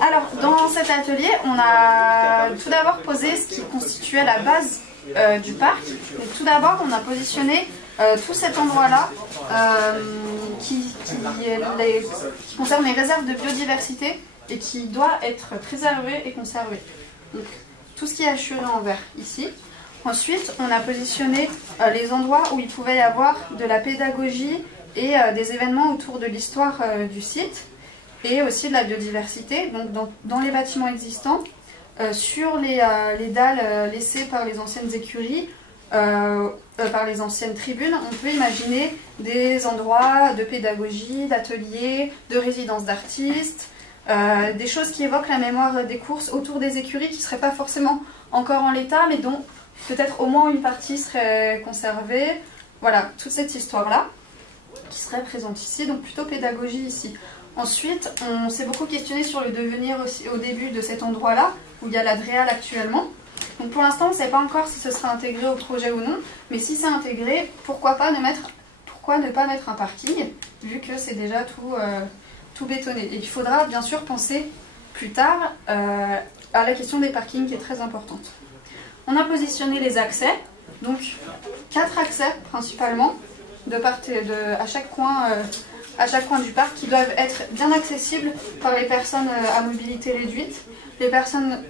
Alors, dans cet atelier, on a tout d'abord posé ce qui constituait la base du parc. Donc, tout d'abord, on a positionné tout cet endroit-là qui concerne les réserves de biodiversité et qui doit être préservé et conservé. Donc, tout ce qui est assuré en vert ici. Ensuite, on a positionné les endroits où il pouvait y avoir de la pédagogie et des événements autour de l'histoire du site et aussi de la biodiversité. Donc, dans les bâtiments existants, sur les dalles laissées par les anciennes écuries, par les anciennes tribunes, on peut imaginer des endroits de pédagogie, d'ateliers, de résidences d'artistes, des choses qui évoquent la mémoire des courses autour des écuries qui ne seraient pas forcément encore en l'état, mais dont peut-être au moins une partie serait conservée. Voilà, toute cette histoire-là qui serait présente ici, donc plutôt pédagogie ici. Ensuite, on s'est beaucoup questionné sur le devenir aussi au début de cet endroit-là, où il y a l'Adréal actuellement. Donc pour l'instant, on ne sait pas encore si ce sera intégré au projet ou non, mais si c'est intégré, pourquoi ne pas mettre un parking, vu que c'est déjà tout bétonné. Et il faudra bien sûr penser plus tard à la question des parkings qui est très importante. On a positionné les accès, donc 4 accès principalement, à chaque coin du parc, qui doivent être bien accessibles par les personnes à mobilité réduite. Les personnes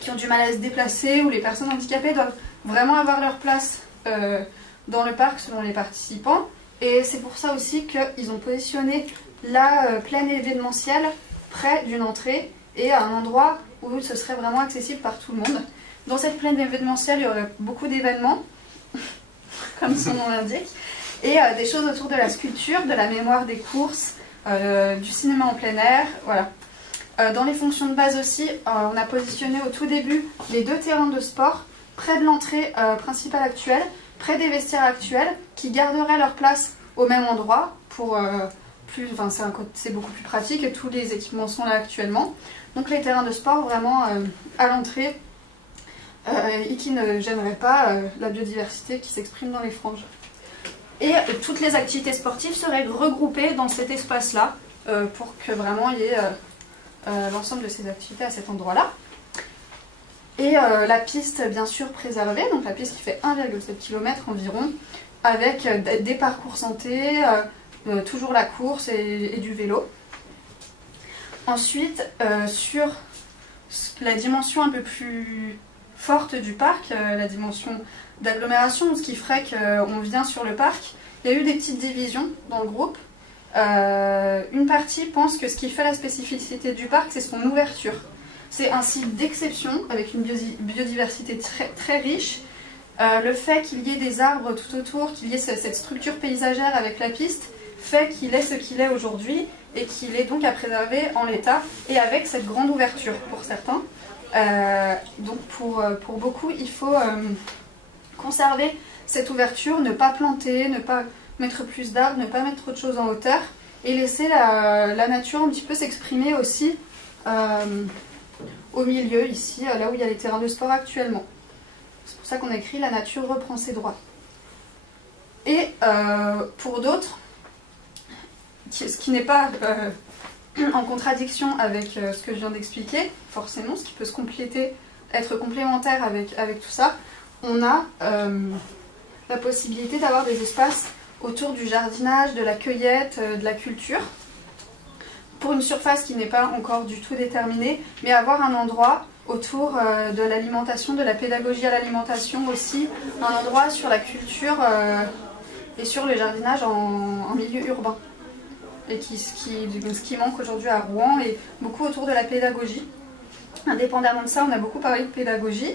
qui ont du mal à se déplacer ou les personnes handicapées doivent vraiment avoir leur place dans le parc selon les participants. Et c'est pour ça aussi qu'ils ont positionné la plaine événementielle près d'une entrée et à un endroit où ce serait vraiment accessible par tout le monde. Dans cette plaine événementielle, il y aurait beaucoup d'événements, comme son nom l'indique, et des choses autour de la sculpture, de la mémoire des courses, du cinéma en plein air, voilà. Dans les fonctions de base aussi, on a positionné au tout début les 2 terrains de sport près de l'entrée principale actuelle, près des vestiaires actuels, qui garderaient leur place au même endroit pour c'est beaucoup plus pratique et tous les équipements sont là actuellement. Donc les terrains de sport vraiment à l'entrée et qui ne gêneraient pas la biodiversité qui s'exprime dans les franges. Et toutes les activités sportives seraient regroupées dans cet espace-là pour que vraiment il y ait l'ensemble de ces activités à cet endroit-là. Et la piste bien sûr préservée, donc la piste qui fait 1,7 km environ, avec des parcours santé, toujours la course et du vélo. Ensuite, sur la dimension un peu plus forte du parc, la dimension d'agglomération, ce qui ferait qu'on vient sur le parc, il y a eu des petites divisions dans le groupe. Une partie pense que ce qui fait la spécificité du parc, c'est son ouverture. C'est un site d'exception, avec une biodiversité très, très riche. Le fait qu'il y ait des arbres tout autour, qu'il y ait cette structure paysagère avec la piste, fait qu'il est ce qu'il est aujourd'hui et qu'il est donc à préserver en l'état et avec cette grande ouverture pour certains. Donc pour beaucoup, il faut conserver cette ouverture, ne pas planter, ne pas mettre plus d'arbres, ne pas mettre trop de choses en hauteur et laisser la nature un petit peu s'exprimer aussi au milieu, ici, là où il y a les terrains de sport actuellement. C'est pour ça qu'on a écrit « La nature reprend ses droits ». Et pour d'autres, ce qui n'est pas en contradiction avec ce que je viens d'expliquer, forcément, ce qui peut être complémentaire avec tout ça, on a la possibilité d'avoir des espaces autour du jardinage, de la cueillette, de la culture, pour une surface qui n'est pas encore du tout déterminée, mais avoir un endroit autour de l'alimentation, de la pédagogie à l'alimentation aussi, un endroit sur la culture et sur le jardinage en milieu urbain. Et ce qui manque aujourd'hui à Rouen, et beaucoup autour de la pédagogie. Indépendamment de ça, on a beaucoup parlé de pédagogie,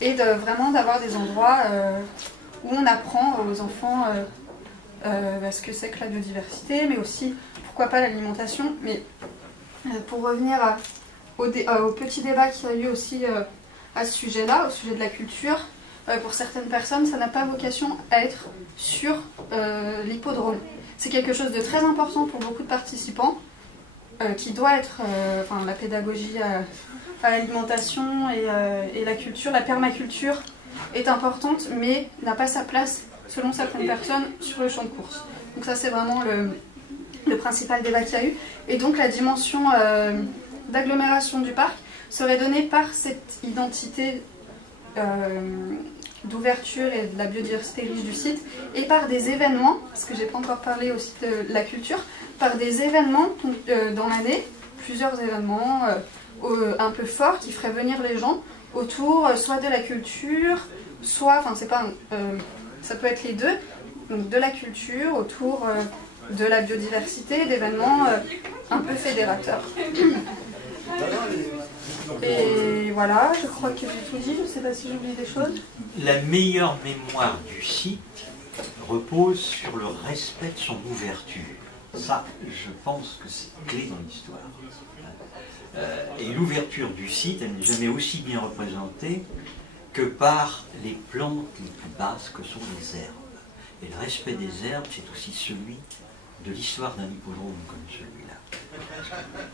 et vraiment d'avoir des endroits où on apprend aux enfants ce que c'est que la biodiversité, mais aussi, pourquoi pas, l'alimentation. Mais pour revenir au petit débat qu'il y a eu aussi à ce sujet-là, au sujet de la culture, pour certaines personnes, ça n'a pas vocation à être sur l'hippodrome. C'est quelque chose de très important pour beaucoup de participants, qui doit être la pédagogie à l'alimentation et la culture. La permaculture est importante, mais n'a pas sa place, selon certaines personnes, sur le champ de course. Donc ça, c'est vraiment le principal débat qu'il y a eu. Et donc la dimension d'agglomération du parc serait donnée par cette identité d'ouverture et de la biodiversité riche du site, et par des événements, parce que j'ai pas encore parlé aussi de la culture, par des événements dans l'année, plusieurs événements un peu forts qui feraient venir les gens autour soit de la culture, soit, enfin c'est pas, ça peut être les deux, donc de la culture autour de la biodiversité, d'événements un peu fédérateurs. Et voilà, je crois que j'ai tout dit, je ne sais pas si j'oublie des choses. La meilleure mémoire du site repose sur le respect de son ouverture. Ça, je pense que c'est clé dans l'histoire. Et l'ouverture du site, elle n'est jamais aussi bien représentée que par les plantes les plus basses que sont les herbes. Et le respect des herbes, c'est aussi celui de l'histoire d'un hippodrome comme celui-là.